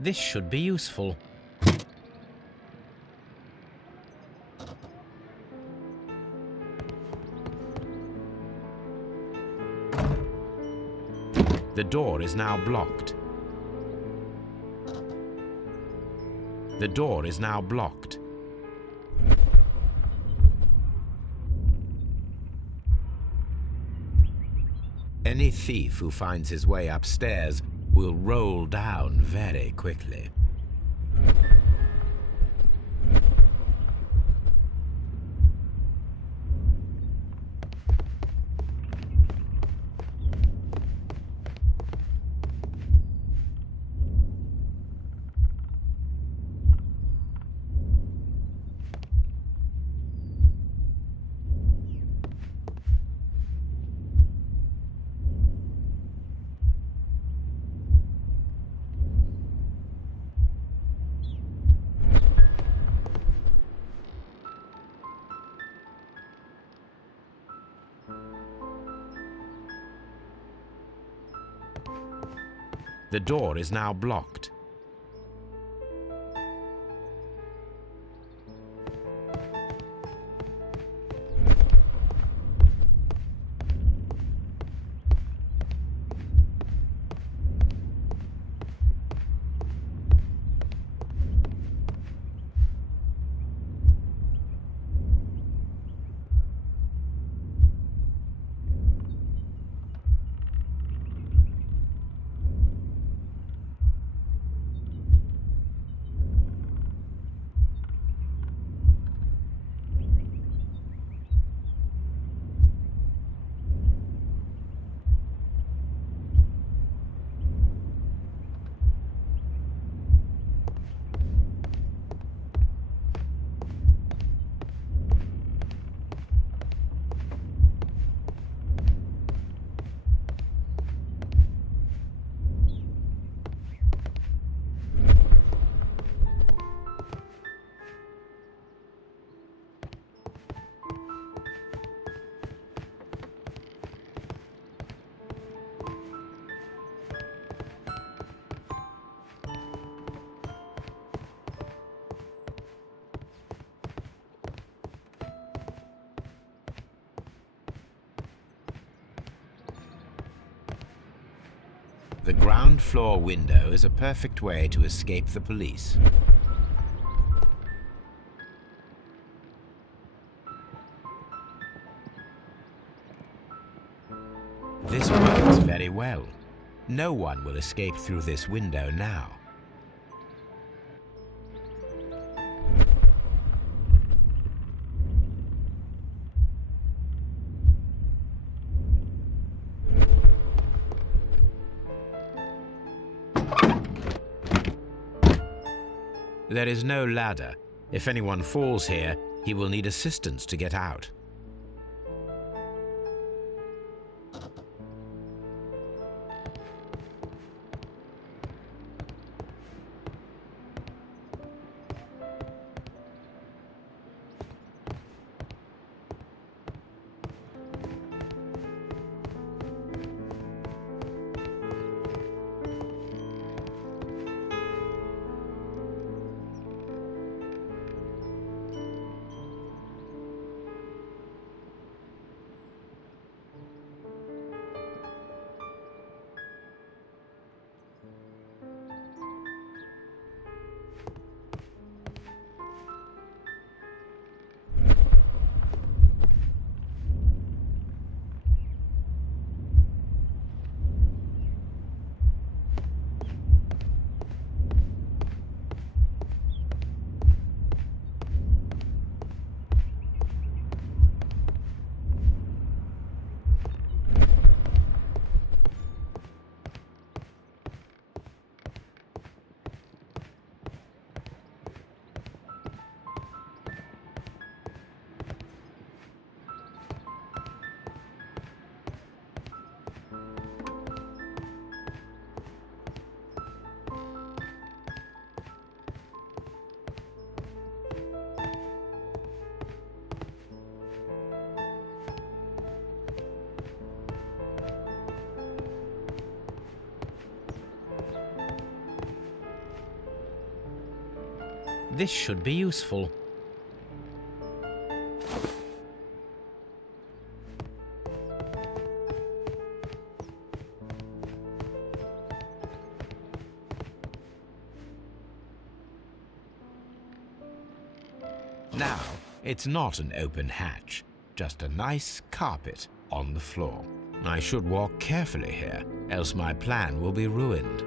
This should be useful. The door is now blocked. The door is now blocked. Any thief who finds his way upstairs will roll down very quickly. The door is now blocked. The ground floor window is a perfect way to escape the police. This works very well. No one will escape through this window now. There is no ladder. If anyone falls here, he will need assistance to get out. This should be useful. Now, it's not an open hatch, just a nice carpet on the floor. I should walk carefully here, else my plan will be ruined.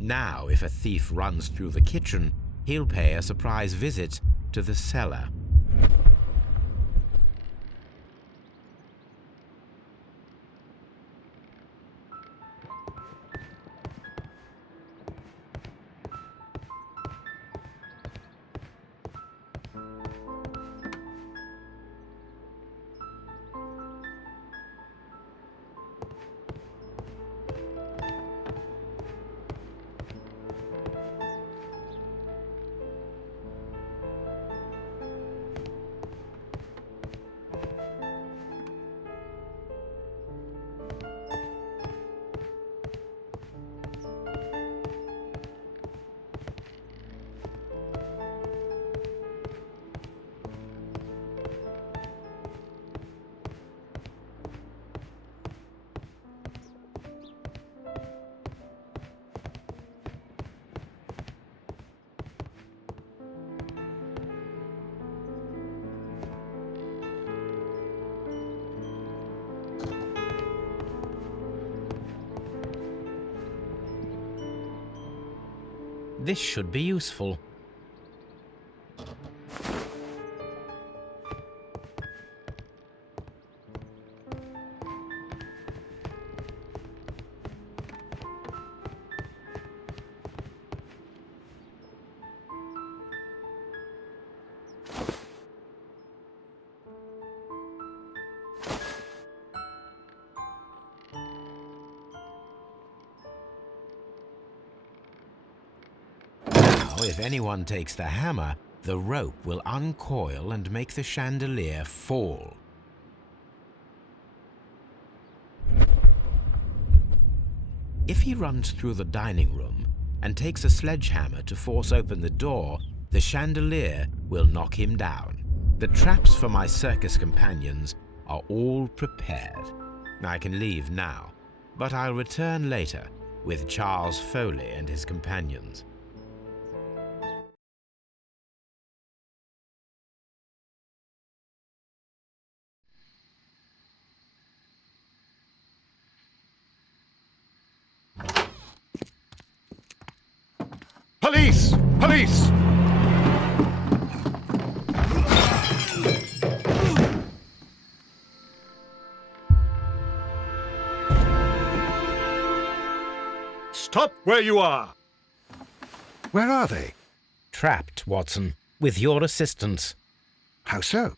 Now, if a thief runs through the kitchen, he'll pay a surprise visit to the cellar. This should be useful. If anyone takes the hammer, the rope will uncoil and make the chandelier fall. If he runs through the dining room and takes a sledgehammer to force open the door, the chandelier will knock him down. The traps for my circus companions are all prepared. I can leave now, but I'll return later with Charles Foley and his companions. Police! Police! Stop where you are! Where are they? Trapped, Watson, with your assistance. How so?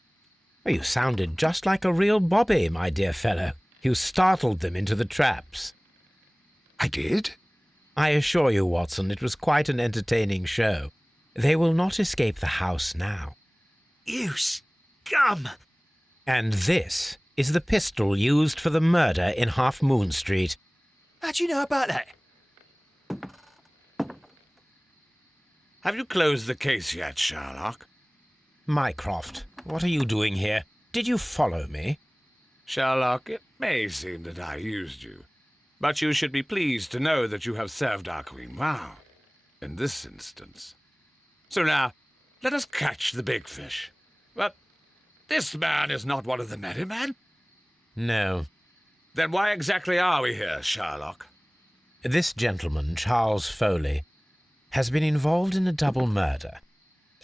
You sounded just like a real bobby, my dear fellow. You startled them into the traps. I did? I assure you, Watson, it was quite an entertaining show. They will not escape the house now. You scum! And this is the pistol used for the murder in Half Moon Street. How do you know about that? Have you closed the case yet, Sherlock? Mycroft, what are you doing here? Did you follow me? Sherlock, it may seem that I used you, but you should be pleased to know that you have served our Queen well, in this instance. So now, let us catch the big fish. But this man is not one of the merry men? No. Then why exactly are we here, Sherlock? This gentleman, Charles Foley, has been involved in a double murder,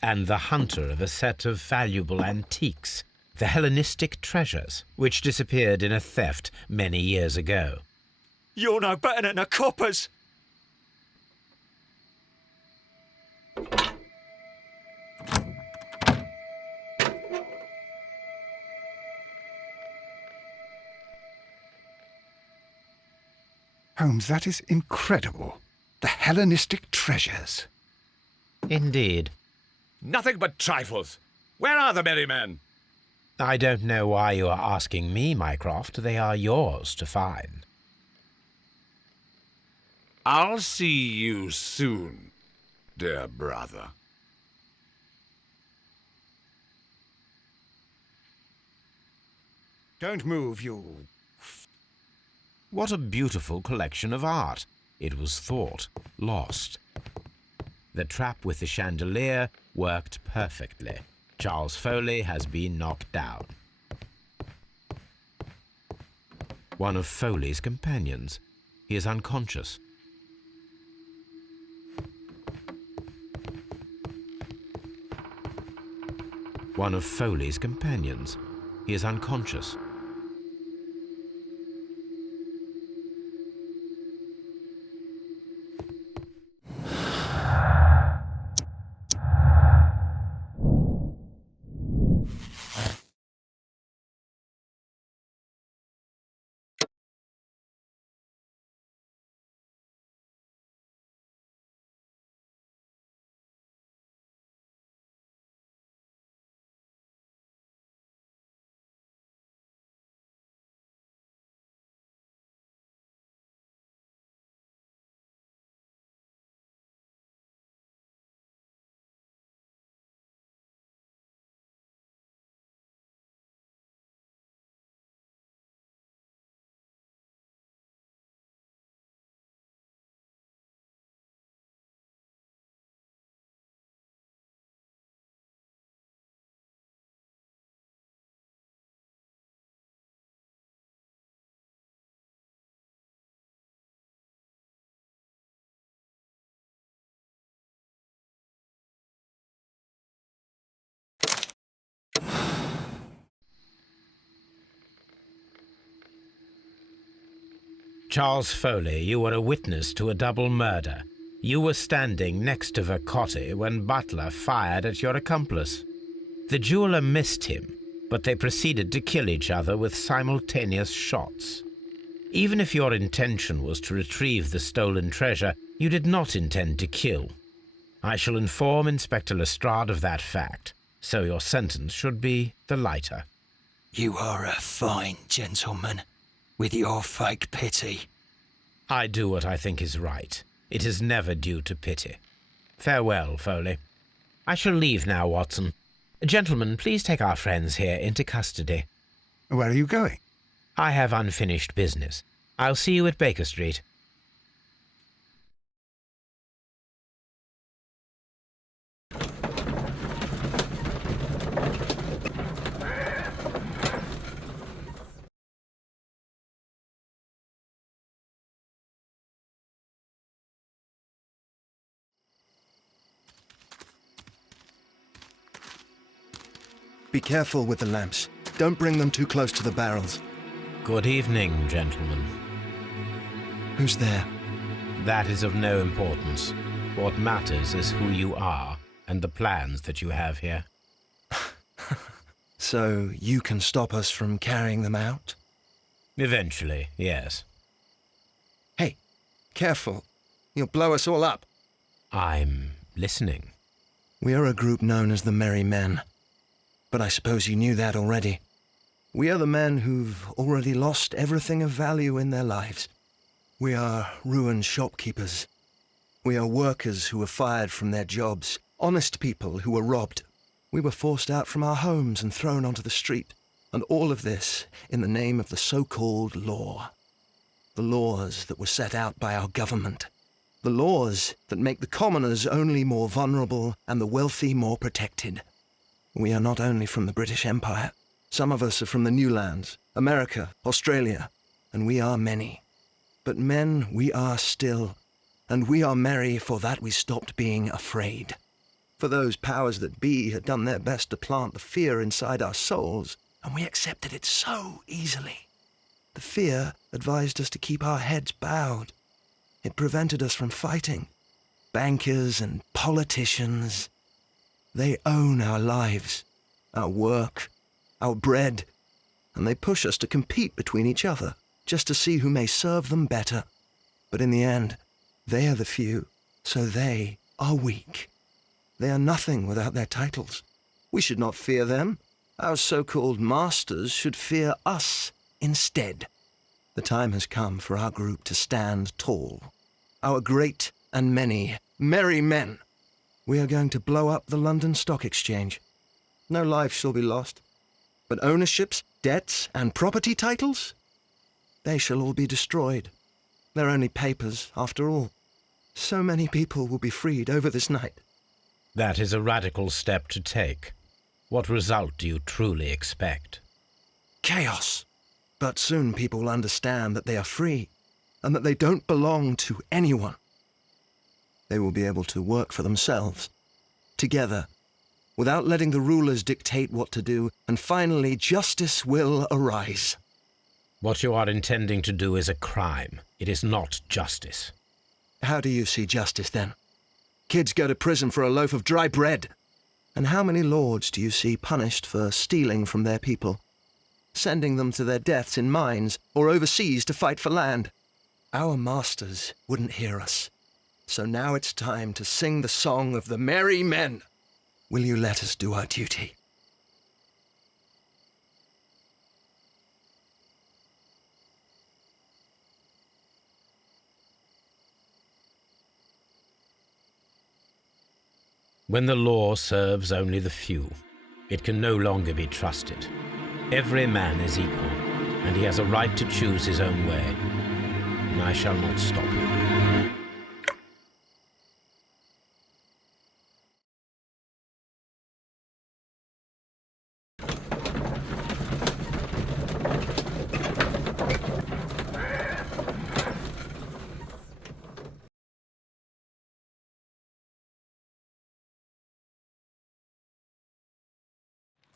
and the hunter of a set of valuable antiques, the Hellenistic treasures, which disappeared in a theft many years ago. You're no better than the coppers! Holmes, that is incredible. The Hellenistic treasures. Indeed. Nothing but trifles. Where are the merry men? I don't know why you are asking me, Mycroft. They are yours to find. I'll see you soon, dear brother. Don't move, you... What a beautiful collection of art. It was thought lost. The trap with the chandelier worked perfectly. Charles Foley has been knocked down. One of Foley's companions. He is unconscious. One of Foley's companions. He is unconscious. Charles Foley, you were a witness to a double murder. You were standing next to Vercotti when Butler fired at your accomplice. The jeweler missed him, but they proceeded to kill each other with simultaneous shots. Even if your intention was to retrieve the stolen treasure, you did not intend to kill. I shall inform Inspector Lestrade of that fact, so your sentence should be the lighter. You are a fine gentleman, with your fake pity. I do what I think is right. It is never due to pity. Farewell, Foley. I shall leave now, Watson. Gentlemen, please take our friends here into custody. Where are you going? I have unfinished business. I'll see you at Baker Street. Be careful with the lamps. Don't bring them too close to the barrels. Good evening, gentlemen. Who's there? That is of no importance. What matters is who you are and the plans that you have here. So you can stop us from carrying them out? Eventually, yes. Hey, careful. You'll blow us all up. I'm listening. We are a group known as the Merry Men. But I suppose you knew that already. We are the men who've already lost everything of value in their lives. We are ruined shopkeepers. We are workers who were fired from their jobs, honest people who were robbed. We were forced out from our homes and thrown onto the street, and all of this in the name of the so-called law. The laws that were set out by our government. The laws that make the commoners only more vulnerable and the wealthy more protected. We are not only from the British Empire. Some of us are from the New Lands, America, Australia, and we are many. But men we are still, and we are merry for that we stopped being afraid. For those powers that be had done their best to plant the fear inside our souls, and we accepted it so easily. The fear advised us to keep our heads bowed. It prevented us from fighting. Bankers and politicians, they own our lives, our work, our bread, and they push us to compete between each other, just to see who may serve them better. But in the end, they are the few, so they are weak. They are nothing without their titles. We should not fear them. Our so-called masters should fear us instead. The time has come for our group to stand tall. Our great and many merry men. We are going to blow up the London Stock Exchange. No life shall be lost. But ownerships, debts, and property titles? They shall all be destroyed. They're only papers, after all. So many people will be freed over this night. That is a radical step to take. What result do you truly expect? Chaos. But soon people will understand that they are free, and that they don't belong to anyone. They will be able to work for themselves, together, without letting the rulers dictate what to do, and finally justice will arise. What you are intending to do is a crime. It is not justice. How do you see justice, then? Kids go to prison for a loaf of dry bread. And how many lords do you see punished for stealing from their people, sending them to their deaths in mines or overseas to fight for land? Our masters wouldn't hear us. So now it's time to sing the song of the merry men. Will you let us do our duty? When the law serves only the few, it can no longer be trusted. Every man is equal, and he has a right to choose his own way. And I shall not stop you.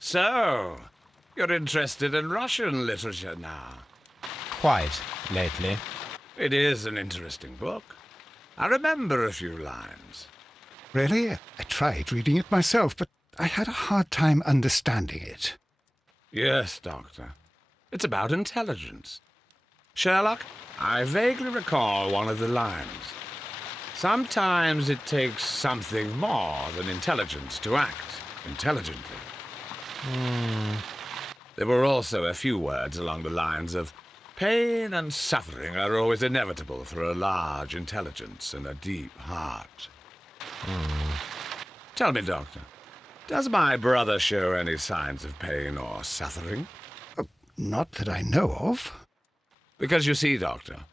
So, you're interested in Russian literature now? Quite lately. It is an interesting book. I remember a few lines. Really? I tried reading it myself, but I had a hard time understanding it. Yes, Doctor. It's about intelligence. Sherlock, I vaguely recall one of the lines. Sometimes it takes something more than intelligence to act intelligently. There were also a few words along the lines of, pain and suffering are always inevitable for a large intelligence and a deep heart. Tell me, Doctor, does my brother show any signs of pain or suffering? Not that I know of. Because you see, Doctor,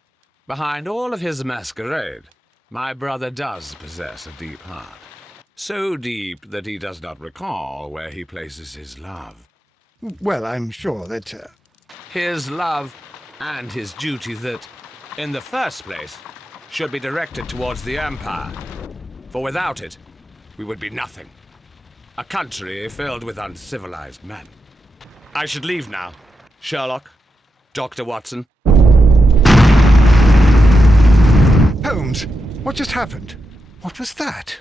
behind all of his masquerade, my brother does possess a deep heart. So deep that he does not recall where he places his love. Well, I'm sure that... His love and his duty that, in the first place, should be directed towards the Empire. For without it, we would be nothing. A country filled with uncivilized men. I should leave now. Sherlock, Dr. Watson. Holmes, what just happened? What was that?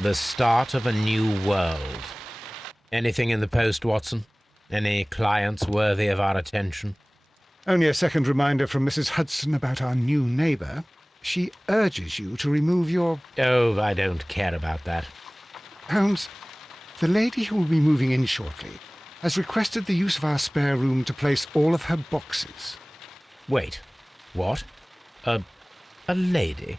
The start of a new world. Anything in the post, Watson? Any clients worthy of our attention? Only a second reminder from Mrs. Hudson about our new neighbour. She urges you to remove your... Oh, I don't care about that. Holmes, the lady who will be moving in shortly has requested the use of our spare room to place all of her boxes. Wait, what? A lady?